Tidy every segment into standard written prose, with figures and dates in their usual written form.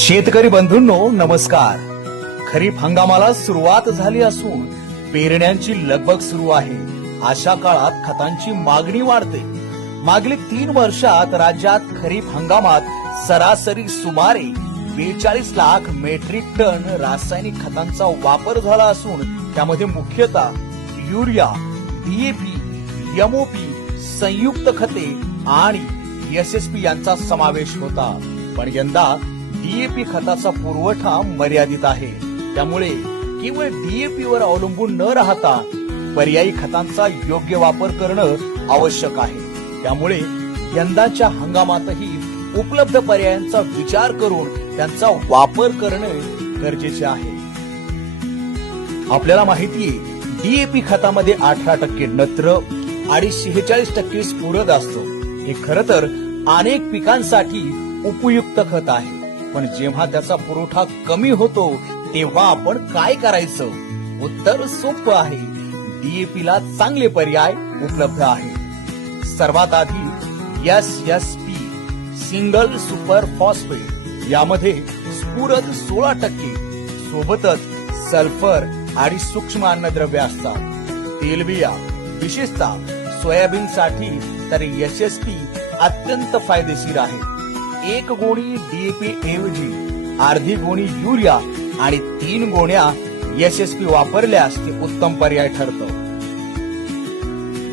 शेतकरी बंधूंनो नमस्कार। खरीप हंगामाला सुरुवात झाली असून पेरण्यांची लगबग सुरू आहे। अशा काळात खतांची मागणी वाढते। मागील 3 वर्षात राज्यात खरीप हंगामात सरासरी सुमारे 42 लाख मेट्रिक टन रासायनिक खतांचा वापर झाला असून त्यामध्ये मुख्यतः युरिया, डीएपी, एमओपी, संयुक्त खते आणि एसएसपी यांचा समावेश होता। पण यंदा डीएपी खताचा पुरवठा मर्यादित आहे। त्यामुळे केवळ डीएपी वर अवलंबून न राहता पर्यायी खतांचा योग्य वापर करणं आवश्यक आहे। त्यामुळे यंदाच्या हंगामातही उपलब्ध पर्यायांचा विचार करून त्यांचा वापर करणे गरजेचे आहे। आपल्याला माहिती आहे डीएपी खतामध्ये 18% नत्र आणि 46% स्फुरद असतो। हे खरं तर अनेक पिकांसाठी उपयुक्त खत आहे, पण जेव्हा त्याचा पुरवठा कमी होतो तेव्हा आपण काय करायचं? उत्तर सोपं आहे। डीएपी ला चांगले पर्याय उपलब्ध आहे। सर्वात आधी एसएसपी सिंगल सुपर फॉस्फेट, यामध्ये स्फुरद 16%, सोबतच सल्फर आणि सूक्ष्म अन्नद्रव्य असतात। तेलबिया विशेषतः सोयाबीन साठी तर एसएसपी अत्यंत फायदेशीर आहे। 1 गोणी डीएपी ऐवजी अर्धी गोणी युरिया आणि 3 गोण्या एसएसपी वापरल्यास ते उत्तम पर्याय ठरतो।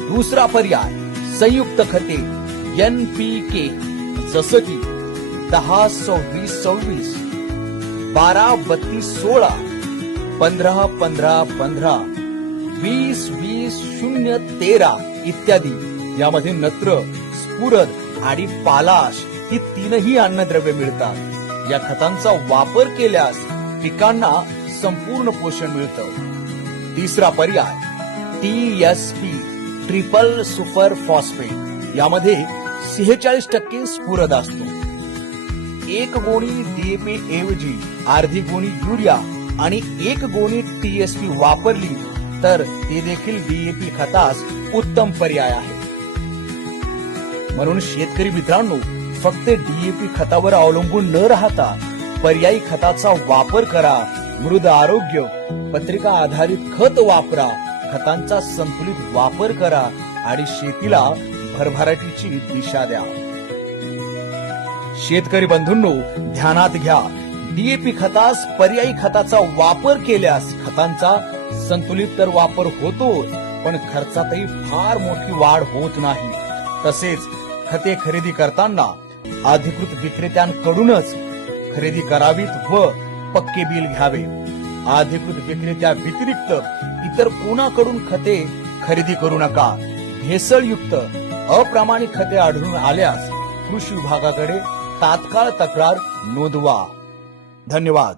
दुसरा पर्याय संयुक्त खते एनपीके, जसं की 10-26-26, 12-32-16, 15-15-15, 20-20-0-13 इत्यादी। यामध्ये नत्र, स्फुरद आणि पालाश ही 3ही अन्नद्रव्ये मिळतात। या खतांचा वापर केल्यास पिकांना संपूर्ण पोषण मिळतं। तिसरा पर्याय टीएसपी ट्रिपल सुपर फॉस्फेट, यामध्ये 46% स्फुरद असतो। 1 गोणी डीएपी ऐवजी अर्धी गोणी युरिया आणि 1 गोणी टीएसपी वापरली तर ते देखील डीएपी खतास उत्तम पर्याय आहे। म्हणून शेतकरी मित्रांनो, फक्त डीएपी खतावर अवलंबून न राहता पर्यायी खताचा वापर करा। मृद आरोग्य पत्रिका आधारित खत वापरा, खतांचा संतुलित वापर करा आणि शेतीला भरभराटीची दिशा द्या। शेतकरी बंधूंनो ध्यानात घ्या, डीएपी खतास पर्यायी खताचा वापर केल्यास खतांचा संतुलित तर वापर होतो, पण खर्चातही फार मोठी वाढ होत नाही। तसेच खते खरेदी करताना अधिकृत विक्रेत्यांकडूनच खरेदी करावीत व पक्के बिल घ्यावे। अधिकृत विक्रेत्या व्यतिरिक्त इतर कोणाकडून खते खरेदी करू नका। भेसळयुक्त अप्रामाणिक खते आढळून आल्यास कृषी विभागाकडे तात्काळ तक्रार नोंदवा। धन्यवाद।